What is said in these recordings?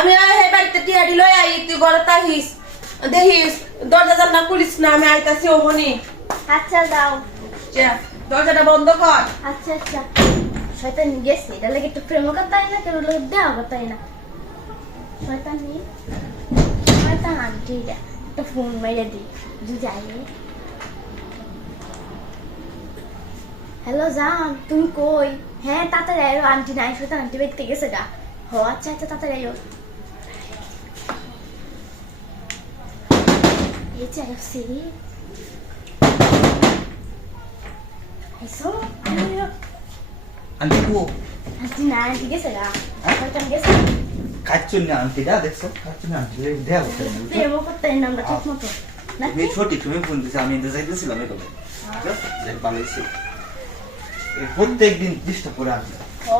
আমি হে বাড়িতে টিয়াডি লই আই তুই ঘরে তাহিস দেখিস দরজা জানলা খুলিস না আমি আইতাছি ওমনি আচ্ছা যাও যা, দরজাটা বন্ধ কর। আচ্ছা আচ্ছা। শয়তান গেছে এটা লাগে একটু প্রেম করতাই না কেন লোক দেওয়া করতাই না। শয়তান নিয়ে শয়তান আন্টি এটা একটা ফোন মেরে দি যদি যাই হ্যালো জান তুমি কই? হ্যাঁ তাড়াতাড়ি আয়ো আন্টি নাই শয়তান আন্টি বেরতে গেছে গা। হ আচ্ছা আচ্ছা তাড়াতাড়ি আয়ো। না আন্টি গেছে গা শয়তান গেছে কাচ্চুন না আন্টিটা দেখছ দেয়া না প্রেম করতে না আমরা ঠিক মতো না তুমি ছোটি তুমি ফোন দিছো আমি ইন্দে যাইতেছিলাম এগুলো যাই ভালো হয়েছে প্রত্যেক দিন ডিস্টার্ব করে আসবে ও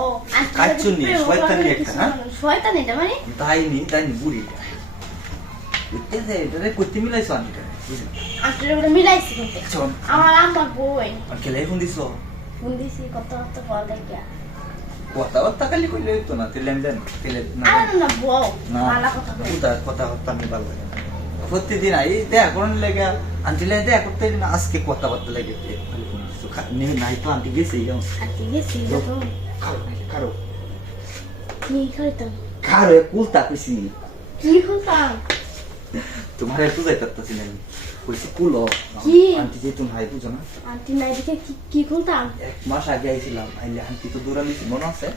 কাচ্চুন নিয়ে, শয়তানি একটা? শয়তান এটা মানে তাই নি তাই নি বুড়ি এটা করতে মিলাইছো কিন্তু। চল আমার আমার বই খেলাই ফোন দিছো? ফোন দিছি কত কত ফল দেখিয়া কথাবার্তা খালি কইলে হইতো না তেলে আমি জানি তেলে না আরে না বউ না মালা কথা কথাবার্তা আমি ভালো লাগে প্রতিদিন আই দেখা করার লেগে আন্টি লেগে দেখা করতে না আজকে কথাবার্তা লেগে নাই তো আন্টি গেছে আন্টি গেছি তো খারো কি খাইতাম খারো কুলতা কইছি। কি খুলতাম তোমার একটু যাই করতেছি না কইছি কুলো কি? আন্টি যে তুমি হাই বুঝো না আন্টি নাই দিকে কি কি খুলতাম এক মাস আগে আইছিলাম আইলে আন্টি তো দূরা নিছি মনে আছে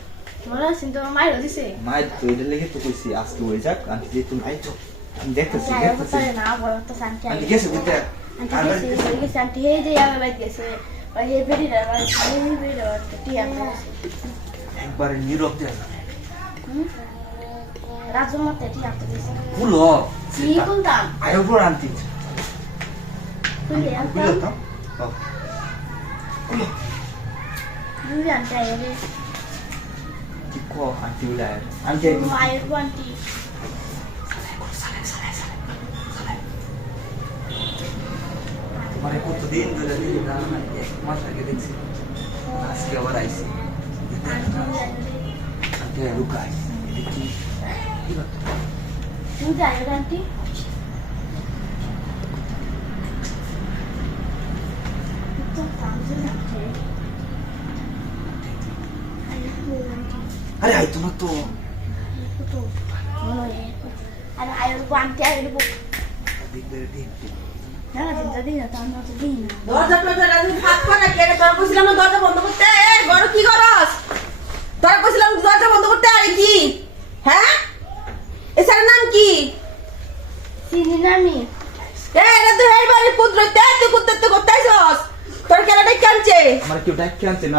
মনে আছে তো মাইরো দিছে মায়ের তো এটা লেগে তো কইছি আজকে হয়ে যাক আন্টি যে তুমি আইছো আমি দেখতেছি দেখতেছি না বড় তো শান্তি আন্টি গেছে বুঝতে আন্টি গেছে আন্টি হে যে আমার বাইক গেছে হে বেরি রে ওই হে বেরি রে টিয়া একবারে নীরব দেয়া মতে টিয়া তো গেছে কুলো কি খুলতাম আয়ো পর খুলে কুলো আনতাম। কুলো খুলে আনতে আইরে কি কো আন্টি উড়ে আন্টি আয়ের আন্টি। মানে কতদিন ধরে এক মাস আগে দেখছি। আজকে আবার আন্টি লুকাই দেখি আরে আইতো না তো আর আয়ের দরজা বন্ধ করতে। বড় কি করস? তোর কইছিলাম দরজা বন্ধ করতে। আরে কি হ্যাঁ এসার নাম কি চিনি না আমি এ এটা পুত্র তুই কুত্তে করতে আইছস তোর কেলাটা কানছে আমার কেউ ডাক আনছে না।